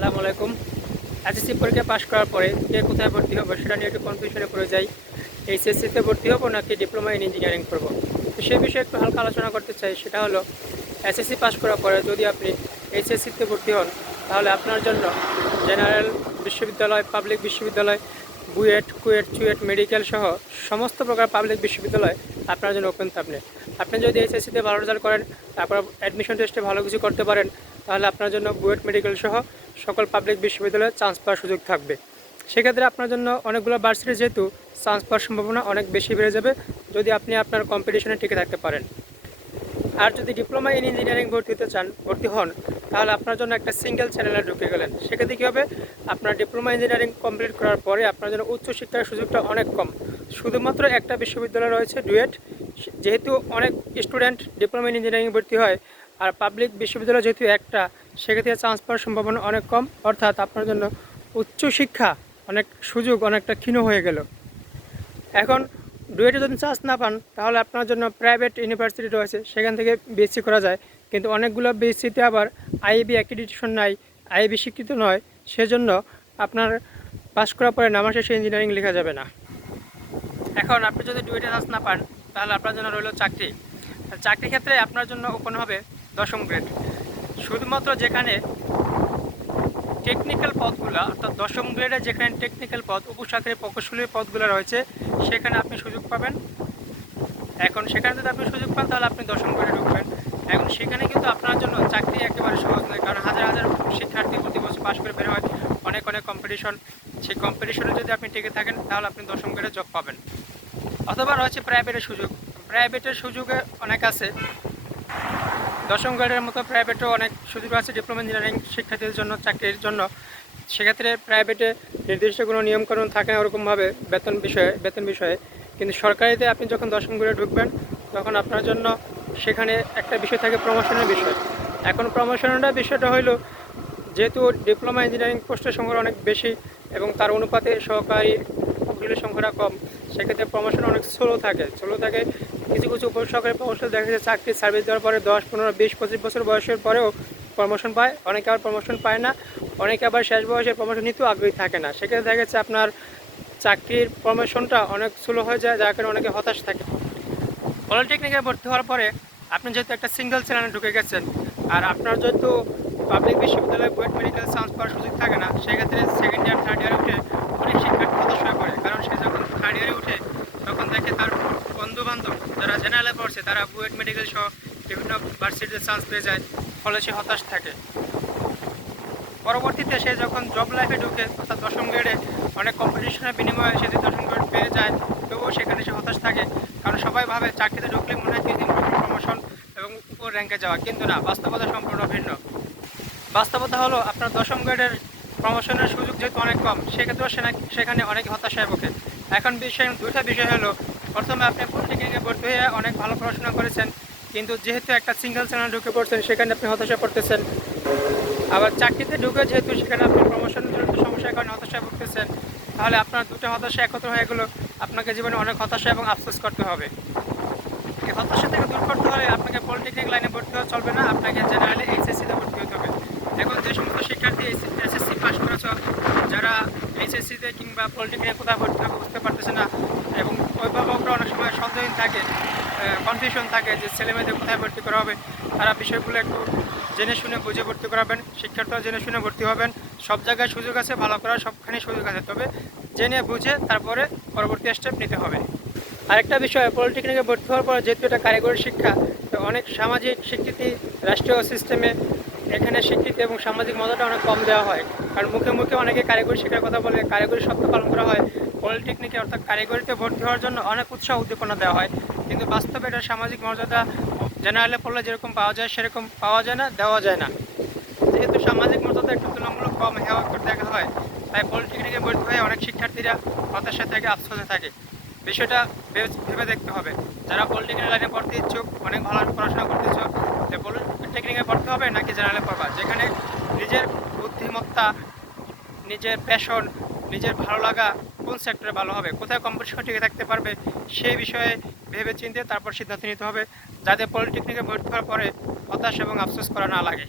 আসসালামু আলাইকুম। এসএসসি পরীক্ষা পাশ করার পরে কে কোথায় ভর্তি হবো সেটা নিয়ে একটু কনফিউশনে পড়ে যাই। এইচএসসিতে ভর্তি হবো নাকি ডিপ্লোমা ইন ইঞ্জিনিয়ারিং করব। তো সে বিষয়ে একটু হালকা আলোচনা করতে চাই। সেটা হলো এসএসসি পাশ করার পরে যদি আপনি এইচএসসিতে ভর্তি হন তাহলে আপনার জন্য জেনারেল বিশ্ববিদ্যালয়, পাবলিক বিশ্ববিদ্যালয়, বুয়েট, কুয়েট, চুয়েট, মেডিকেল সহ সমস্ত প্রকার পাবলিক বিশ্ববিদ্যালয় আপনার জন্য ওপেন থাকবে। আপনি যদি এইচএসসিতে ভালো রেজাল্ট করেন, তারপর অ্যাডমিশন টেস্টে ভালো কিছু করতে পারেন, তাহলে আপনার জন্য বুয়েট, মেডিকেল সহ সকল পাবলিক বিশ্ববিদ্যালয়ে চান্স পাওয়ার সুযোগ থাকবে। সেক্ষেত্রে আপনার জন্য অনেকগুলো ভার্সিটি যেহেতু চান্স পাওয়ার সম্ভাবনা অনেক বেশি বেড়ে যাবে যদি আপনি আপনার কম্পিটিশনে টিকে থাকতে পারেন। আর যদি ডিপ্লোমা ইন ইঞ্জিনিয়ারিং ভর্তি হন তাহলে আপনার জন্য একটা সিঙ্গেল চ্যানেলে ঢুকে গেলেন। সেক্ষেত্রে কী হবে, আপনার ডিপ্লোমা ইঞ্জিনিয়ারিং কমপ্লিট করার পরে আপনার জন্য উচ্চশিক্ষার সুযোগটা অনেক কম। শুধুমাত্র একটা বিশ্ববিদ্যালয় রয়েছে, ডুয়েট। যেহেতু অনেক স্টুডেন্ট ডিপ্লোমা ইন ইঞ্জিনিয়ারিং ভর্তি হয় আর পাবলিক বিশ্ববিদ্যালয় যেহেতু একটা, সেক্ষেত্রে চান্স পাওয়ার সম্ভাবনা অনেক কম। অর্থাৎ আপনার জন্য উচ্চশিক্ষা সুযোগ অনেকটা ক্ষীণ হয়ে গেল। এখন ডুয়েটে যদি চান্স না পান তাহলে আপনার জন্য প্রাইভেট ইউনিভার্সিটি রয়েছে, সেখান থেকে বিএসসি করা যায়। কিন্তু অনেকগুলো বিএসসিতে আবার আইএবি অ্যাক্রিডিটেশন নাই, আইএবি স্বীকৃত নয়। সেজন্য আপনার পাস করার পরে নামা শেষে ইঞ্জিনিয়ারিং লেখা যাবে না। এখন আপনি যদি ডুয়েটে চান্স না পান তাহলে আপনার জন্য রইল চাকরি। চাকরির ক্ষেত্রে আপনার জন্য ওপেন হবে 10ম গ্রেড। শুধুমাত্র যেখানে টেকনিক্যাল পদগুলো, অর্থাৎ 10ম গ্রেডে যেখানে টেকনিক্যাল পদ, উপশাখার প্রকৌশলী পদগুলো রয়েছে, সেখানে আপনি সুযোগ পাবেন। এখন সেখানে যদি আপনি সুযোগ পান তাহলে আপনি 10ম গ্রেডে ঢুকবেন। এখন সেখানে কিন্তু আপনার জন্য চাকরি একেবারে সহজ নয়, কারণ হাজার হাজার শিক্ষার্থী প্রতি বছর পাশ করে বের হয়, অনেক অনেক কম্পিটিশন। সেই কম্পিটিশনে যদি আপনি টিকে থাকেন তাহলে আপনি 10ম গ্রেডে জব পাবেন। অথবা রয়েছে প্রাইভেটের সুযোগ। প্রাইভেটের সুযোগে অনেক আছে, 10ম গ্রেডের মতো প্রাইভেটও অনেক সুযোগ আছে ডিপ্লোমা ইঞ্জিনিয়ারিং শিক্ষার্থীদের জন্য চাকরির জন্য। সেক্ষেত্রে প্রাইভেটে নির্দিষ্ট কোনো নিয়মকানুন থাকে না ওরকমভাবে বেতন বিষয়ে। কিন্তু সরকারিতে আপনি যখন 10ম গ্রেডে ঢুকবেন তখন আপনার জন্য সেখানে একটা বিষয় থাকে প্রমোশনের বিষয়। এখন প্রমোশনের বিষয়টা হইল, যেহেতু ডিপ্লোমা ইঞ্জিনিয়ারিং পোস্টের সংখ্যা অনেক বেশি এবং তার অনুপাতে সহকারী প্রকৌশলীর সংখ্যাটা কম, সেক্ষেত্রে প্রমোশন অনেক স্লো থাকে। কিছু কিছু উপসহকারী প্রকৌশলী দেখা যাচ্ছে চাকরি সার্ভিস দেওয়ার পরে 10, 15, 20, 25 বছর বয়সের পরেও প্রমোশন পায়। অনেকে আবার প্রমোশন পায় না, অনেকে আবার শেষ বয়সে প্রমোশন নিতেও আগ্রহী থাকে না। সেক্ষেত্রে দেখা যাচ্ছে আপনার চাকরির প্রমোশনটা অনেক স্লো হয়ে যায়, যার কারণে অনেকে হতাশ থাকে। পলিটেকনিকে ভর্তি হওয়ার পরে আপনি যেহেতু একটা সিঙ্গেল চ্যানেলে ঢুকে গেছেন আর আপনার যেহেতু পাবলিক বিশ্ববিদ্যালয়ে বুয়েট মেডিকেল চান্স পাওয়ার সুযোগ থাকে না, সেক্ষেত্রে সেকেন্ড ইয়ার, থার্ড ইয়ারে উঠে অনেক শিক্ষার্থী হতাশ হয়ে পড়ে। কারণ সে যখন থার্ড ইয়ারে উঠে তখন দেখে তার বন্ধুবান্ধব যারা জেনারেলে পড়ছে তারা বুয়েট মেডিকেল সহ বিভিন্ন ভার্সিটিতে চান্স পেয়ে যায়, ফলে সে হতাশ থাকে। পরবর্তীতে সে যখন জব লাইফে ঢুকে, অর্থাৎ 10ম গ্রেডে অনেক কম্পিটিশনের বিনিময়ে সে যদি 10ম গ্রেড পেয়ে যায়, তবুও সেখানে সে হতাশ থাকে। কারণ সবাই ভাবে চাকরিতে ঢুকলে মনে হয় 3 দিন প্রমোশন এবং উপর র্যাঙ্কে যাওয়া, কিন্তু না, বাস্তবতা সম্পূর্ণ ভিন্ন। বাস্তবতা হলো আপনার 10ম গ্রেডের প্রমোশনের সুযোগ যেহেতু অনেক কম, সেক্ষেত্রেও সেখানে অনেক হতাশায় ভোগে। এখন দুইটা বিষয় হলো, প্রথমে আপনি পলিটেকনিকে ভর্তি হয়ে অনেক ভালো পড়াশোনা করেছেন, কিন্তু যেহেতু একটা সিঙ্গেল চ্যানেল ঢুকে পড়ছেন সেখানে আপনি হতাশায় পড়তেছেন। আবার চাকরিতে ঢুকে যেহেতু সেখানে আপনি প্রমোশনের জন্য সমস্যার কারণে হতাশায় ভুগতেছেন, তাহলে আপনার দুটো হতাশা একত্র হয়ে গেলো। আপনাকে জীবনে অনেক হতাশা এবং আফসোস করতে হবে। এই হতাশা থেকে দূর করতে হলে আপনাকে পলিটেকনিক লাইনে ভর্তি হওয়া চলবে না, আপনাকে জেনারেলি এইচএসসিতে ভর্তি হতে হবে। এখন যে সমস্ত শিক্ষার্থী এসএসসি পাস করেছ, যারা এইচএসসিতে কিংবা পলিটেকনিকে কোথাও ভর্তি হবে বুঝতে পারতেছে না, এবং অভিভাবকরা অনেক সময় সন্দেহহীন থাকে, কনফিউশন থাকে যে ছেলেমেয়েদের কোথায় ভর্তি করা হবে, তারা বিষয়গুলো একটু জেনে শুনে বুঝে ভর্তি করাবেন। শিক্ষার্থীরা জেনে শুনে ভর্তি হবেন। সব জায়গায় সুযোগ আছে, ভালো করার সবখানেই সুযোগ আছে, তবে জেনে বুঝে তারপরে পরবর্তী স্টেপ নিতে হবে। আরেকটা বিষয়, পলিটেকনিকে ভর্তি হওয়ার পর যেহেতু এটা কারিগরি শিক্ষা, তো অনেক সামাজিক স্বীকৃতি রাষ্ট্রীয় সিস্টেমে এখানে স্বীকৃতি এবং সামাজিক মর্যাদা অনেক কম দেওয়া হয়। কারণ মুখে মুখে অনেকে কারিগরি শিক্ষার কথা বলে, কারিগরি শব্দ পালন করা হয়। পলিটেকনিকে অর্থাৎ কারিগরিতে ভর্তি হওয়ার জন্য অনেক উৎসাহ উদ্দীপনা দেওয়া হয়, কিন্তু বাস্তবে এটা সামাজিক মর্যাদা জেনারেলে পড়লে যেরকম পাওয়া যায় সেরকম পাওয়া যায় না, দেওয়া যায় না। যেহেতু সামাজিক মর্যাদা একটু তুলনামূলক কম হেওয়া করতে দেখা হয়, তাই পলিটেকনিকে ভর্তি হয়ে অনেক শিক্ষার্থীরা হতাশা থেকে আফসোসে থাকে। বিষয়টা ভেবে দেখতে হবে। যারা পলিটেকনিক লাইনে পড়তে ইচ্ছুক, অনেক ভালো পড়াশোনা করতে ইচ্ছুক, যে পলিটেকনিকে পড়তে হবে নাকি জেনারেলে পড়বা, যেখানে নিজের বুদ্ধিমত্তা, নিজের প্যাশন, নিজের ভালো লাগা কোন সেক্টরে ভালো হবে, কোথায় কম্পিটিশন টিকে থাকতে পারবে, সেই বিষয়ে ভেবে চিন্তে তারপর সিদ্ধান্ত নিতে হবে, যাতে পলিটেকনিকে ভর্তি হওয়ার পরে হতাশ এবং আফসোস করা না লাগে।